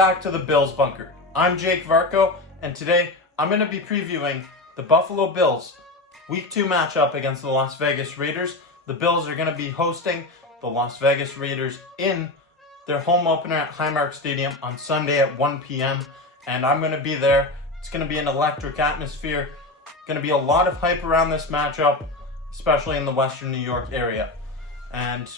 back to the Bills Bunker. I'm Jake Varco, and today I'm going to be previewing the Buffalo Bills Week 2 matchup against the Las Vegas Raiders. The Bills are going to be hosting the Las Vegas Raiders in their home opener at Highmark Stadium on Sunday at 1 p.m. And I'm going to be there. It's going to be an electric atmosphere. Going to be a lot of hype around this matchup, especially in the Western New York area. And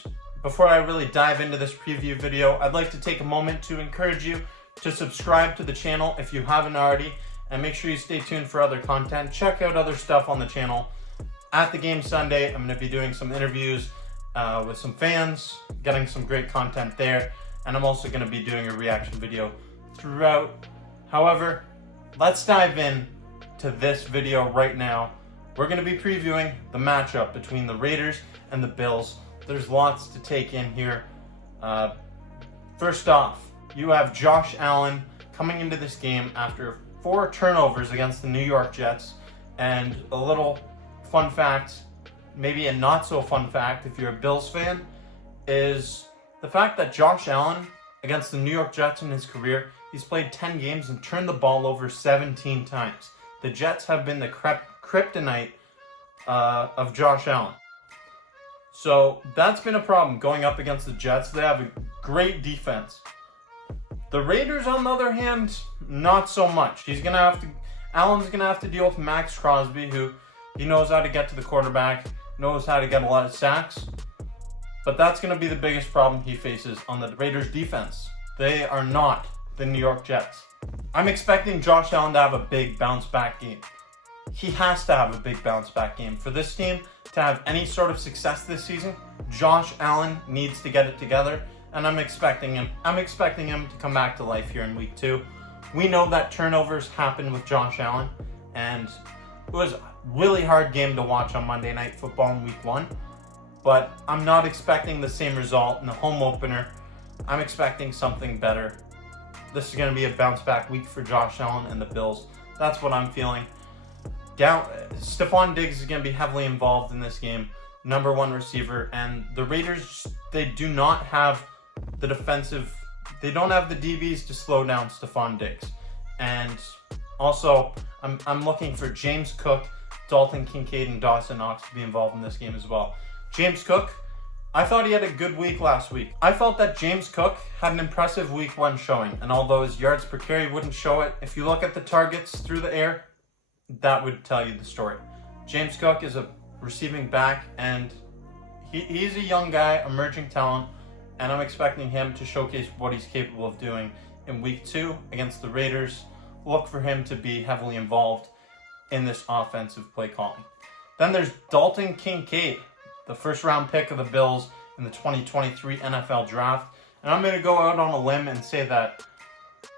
before I really dive into this preview video, I'd like to take a moment to encourage you to subscribe to the channel if you haven't already, and make sure you stay tuned for other content. Check out other stuff on the channel. At the game Sunday, I'm going to be doing some interviews with some fans, getting some great content there, and I'm also going to be doing a reaction video throughout. However, let's dive in to this video right now. We're going to be previewing the matchup between the Raiders and the Bills. There's lots to take in here. First off, you have Josh Allen coming into this game after 4 turnovers against the New York Jets. And a little fun fact, maybe a not so fun fact if you're a Bills fan, is the fact that Josh Allen against the New York Jets in his career, he's played 10 games and turned the ball over 17 times. The Jets have been the kryptonite of Josh Allen. So that's been a problem going up against the Jets. They have a great defense. The Raiders, on the other hand, not so much. Allen's gonna have to deal with Max Crosby, who he knows how to get to the quarterback, knows how to get a lot of sacks. But that's gonna be the biggest problem he faces on the Raiders defense. They are not the New York Jets. I'm expecting Josh Allen to have a big bounce back game. He has to have a big bounce back game. For this team to have any sort of success this season, Josh Allen needs to get it together, and I'm expecting him to come back to life here in week 2. We know that turnovers happen with Josh Allen, and it was a really hard game to watch on Monday Night Football in week 1, but I'm not expecting the same result in the home opener. I'm expecting something better. This is going to be a bounce back week for Josh Allen and the Bills. That's what I'm feeling. Stephon Diggs is going to be heavily involved in this game, number 1 receiver, and the Raiders, they do not have the DBs to slow down Stephon Diggs. And also, I'm looking for James Cook, Dalton Kincaid, and Dawson Knox to be involved in this game as well. James Cook, I thought he had a good week last week. I felt that James Cook had an impressive week 1 showing, and although his yards per carry wouldn't show it, if you look at the targets through the air, that would tell you the story. James Cook is a receiving back, and he's a young guy, emerging talent, and I'm expecting him to showcase what he's capable of doing in week 2 against the Raiders. Look for him to be heavily involved in this offensive play calling. Then there's Dalton Kincaid, the first round pick of the Bills in the 2023 NFL Draft. And I'm going to go out on a limb and say that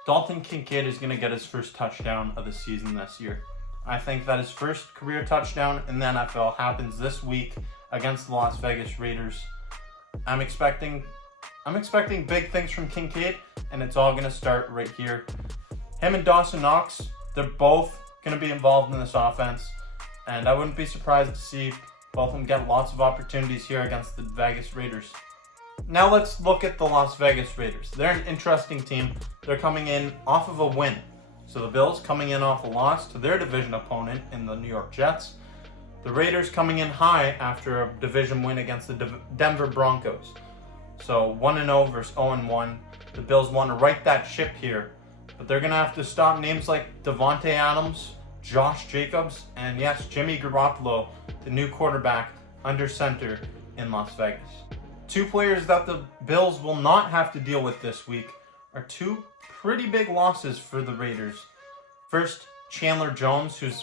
Dalton Kincaid is going to get his first touchdown of the season this year. I think that his first career touchdown in the NFL happens this week against the Las Vegas Raiders. I'm expecting big things from Kincaid, and it's all going to start right here. Him and Dawson Knox, they're both going to be involved in this offense, and I wouldn't be surprised to see both of them get lots of opportunities here against the Vegas Raiders. Now let's look at the Las Vegas Raiders. They're an interesting team. They're coming in off of a win. So the Bills coming in off a loss to their division opponent in the New York Jets. The Raiders coming in high after a division win against the Denver Broncos. So 1-0 versus 0-1. The Bills want to right that ship here, but they're going to have to stop names like Davante Adams, Josh Jacobs, and yes, Jimmy Garoppolo, the new quarterback under center in Las Vegas. 2 players that the Bills will not have to deal with this week are 2 pretty big losses for the Raiders. First, Chandler Jones, who's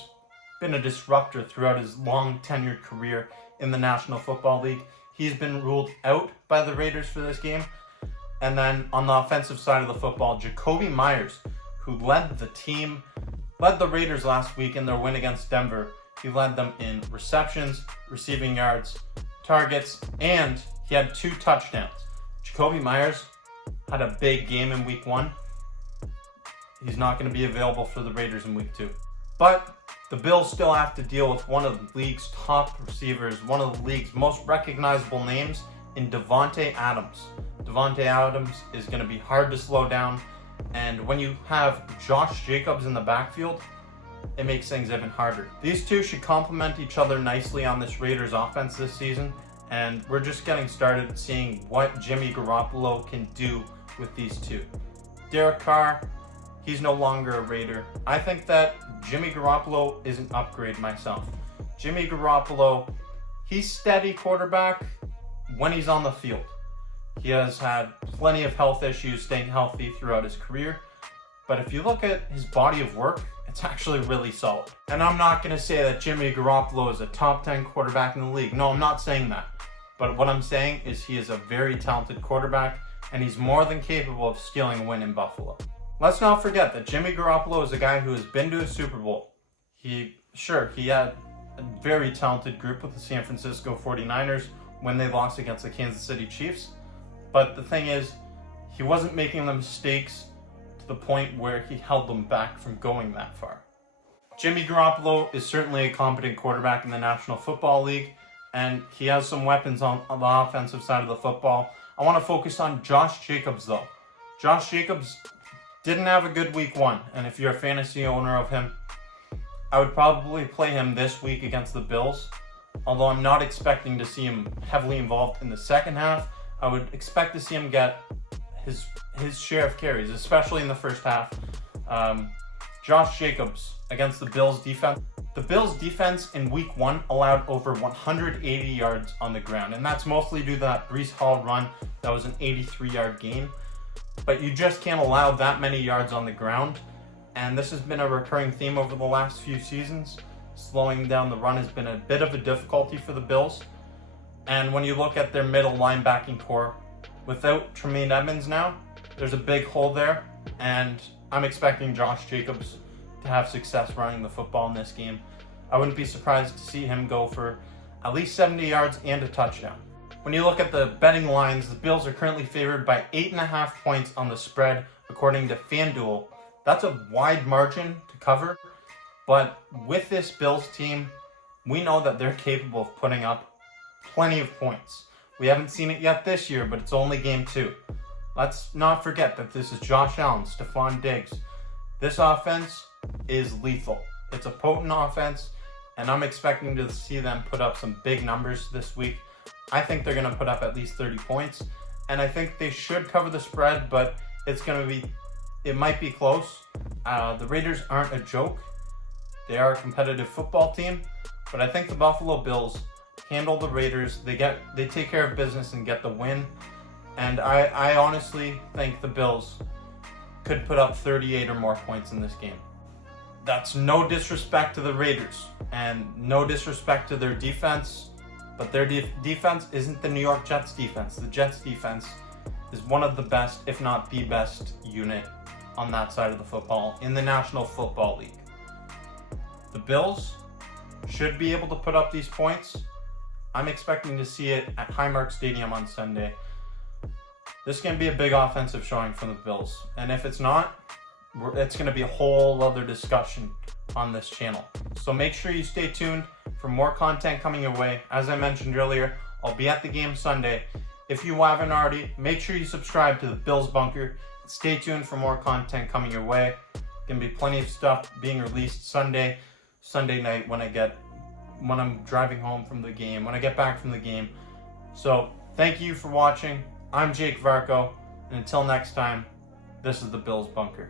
been a disruptor throughout his long tenured career in the National Football League. He's been ruled out by the Raiders for this game. And then on the offensive side of the football, Jacoby Myers, who led the Raiders last week in their win against Denver. He led them in receptions, receiving yards, targets, and he had 2 touchdowns. Jacoby Myers had a big game in week 1. He's not going to be available for the Raiders in week 2. But the Bills still have to deal with one of the league's top receivers, one of the league's most recognizable names in Davante Adams. Davante Adams is going to be hard to slow down, And when you have Josh Jacobs in the backfield, it makes things even harder. These two should complement each other nicely on this Raiders offense this season, and we're just getting started seeing what Jimmy Garoppolo can do with these two. Derek Carr, he's no longer a Raider. I think that Jimmy Garoppolo is an upgrade myself. Jimmy Garoppolo, he's steady quarterback when he's on the field. He has had plenty of health issues staying healthy throughout his career, but if you look at his body of work, it's actually really solid. And I'm not going to say that Jimmy Garoppolo is a top 10 quarterback in the league. No, I'm not saying that. But what I'm saying is he is a very talented quarterback, and he's more than capable of stealing a win in Buffalo. Let's not forget that Jimmy Garoppolo is a guy who has been to a Super Bowl. He had a very talented group with the San Francisco 49ers when they lost against the Kansas City Chiefs. But the thing is, he wasn't making the mistakes to the point where he held them back from going that far. Jimmy Garoppolo is certainly a competent quarterback in the National Football League, and he has some weapons on the offensive side of the football. I want to focus on Josh Jacobs, though. Josh Jacobs didn't have a good week 1, and if you're a fantasy owner of him, I would probably play him this week against the Bills, although I'm not expecting to see him heavily involved in the second half. I would expect to see him get his share of carries, especially in the first half. Josh Jacobs against the Bills defense. The Bills defense in week 1 allowed over 180 yards on the ground, and that's mostly due to that Breece Hall run that was an 83-yard gain. But you just can't allow that many yards on the ground, and this has been a recurring theme over the last few seasons. Slowing down the run has been a bit of a difficulty for the Bills. And when you look at their middle linebacking core, without Tremaine Edmonds now, there's a big hole there, and I'm expecting Josh Jacobs to have success running the football in this game. I wouldn't be surprised to see him go for at least 70 yards and a touchdown. When you look at the betting lines, the Bills are currently favored by 8.5 points on the spread, according to FanDuel. That's a wide margin to cover, but with this Bills team, we know that they're capable of putting up plenty of points. We haven't seen it yet this year, but it's only game 2. Let's not forget that this is Josh Allen, Stephon Diggs. This offense is lethal. It's a potent offense, and I'm expecting to see them put up some big numbers this week. I think they're going to put up at least 30 points, and I think they should cover the spread, but it might be close. The Raiders aren't a joke. They are a competitive football team, but I think the Buffalo Bills handle the Raiders. They take care of business and get the win. And I honestly think the Bills could put up 38 or more points in this game. That's no disrespect to the Raiders and no disrespect to their defense, but their defense isn't the New York Jets defense. The Jets defense is one of the best, if not the best unit on that side of the football in the National Football League. The Bills should be able to put up these points. I'm expecting to see it at Highmark Stadium on Sunday. This is going to be a big offensive showing from the Bills. And if it's not, it's going to be a whole other discussion on this channel. So make sure you stay tuned for more content coming your way. As I mentioned earlier, I'll be at the game Sunday. If you haven't already, make sure you subscribe to the Bills Bunker. Stay tuned for more content coming your way. Going to be plenty of stuff being released Sunday night when I'm driving home from the game, when I get back from the game. So thank you for watching. I'm Jake Varco, and until next time, this is the Bills Bunker.